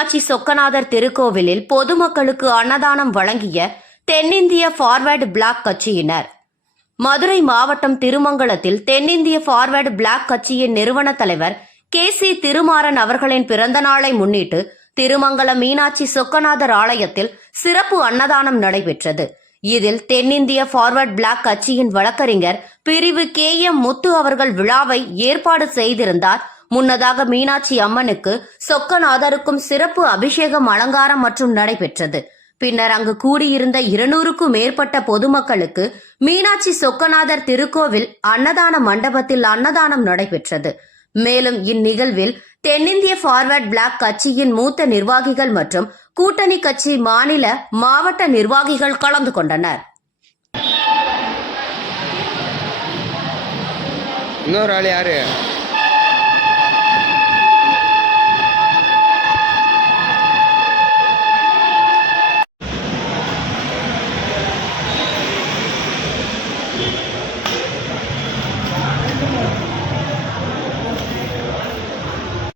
மீனாட்சி சொக்கநாதர் திருக்கோவிலில் பொதுமக்களுக்கு அன்னதானம் வழங்கிய தென்னிந்திய ஃபார்வர்டு பிளாக் கட்சியினர். மதுரை மாவட்டம் திருமங்கலத்தில் தென்னிந்திய ஃபார்வர்டு பிளாக் கட்சியின் நிறுவன தலைவர் KC திருமாறன் அவர்களின் பிறந்த நாளை முன்னிட்டு திருமங்கலம் மீனாட்சி சொக்கநாதர் ஆலயத்தில் சிறப்பு அன்னதானம் நடைபெற்றது. இதில் தென்னிந்திய ஃபார்வர்டு பிளாக் கட்சியின் வழக்கறிஞர் பிரிவு KM முத்து அவர்கள் விழாவை ஏற்பாடு செய்திருந்தார். முன்னதாக மீனாட்சி அம்மனுக்கு சொக்கநாதருக்கும் சிறப்பு அபிஷேகம் அலங்காரம் மற்றும் நடைபெற்றது. பின்னர் அங்கு கூடியிருந்த 200க்கும் மேற்பட்ட பொதுமக்களுக்கு மீனாட்சி சொக்கநாதர் திருக்கோவில் அன்னதான மண்டபத்தில் அன்னதானம் நடைபெற்றது. மேலும் இந்நிகழ்வில் தென்னிந்திய ஃபார்வர்டு பிளாக் கட்சியின் மூத்த நிர்வாகிகள் மற்றும் கூட்டணி கட்சி மாநில மாவட்ட நிர்வாகிகள் கலந்து கொண்டனர். இன்னொரு ஆள் யாரு?